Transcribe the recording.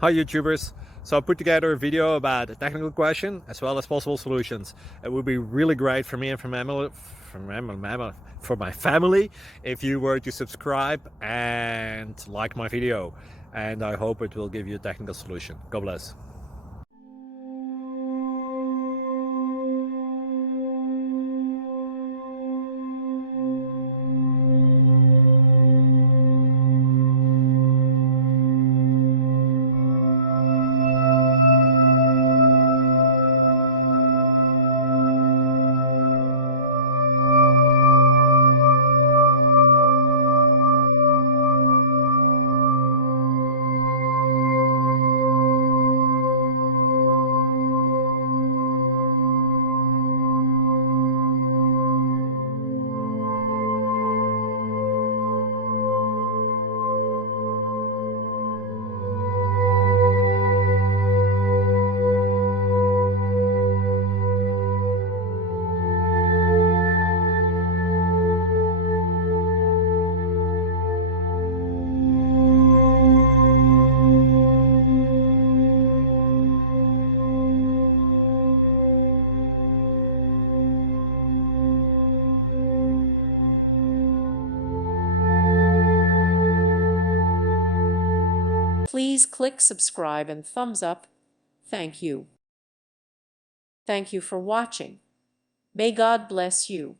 Hi YouTubers! So I put together a video about a technical question as well as possible solutions. It would be really great for me and for my family if you were to subscribe and like my video, and I hope it will give you a technical solution. God bless. Please click subscribe and thumbs up. Thank you. Thank you for watching. May God bless you.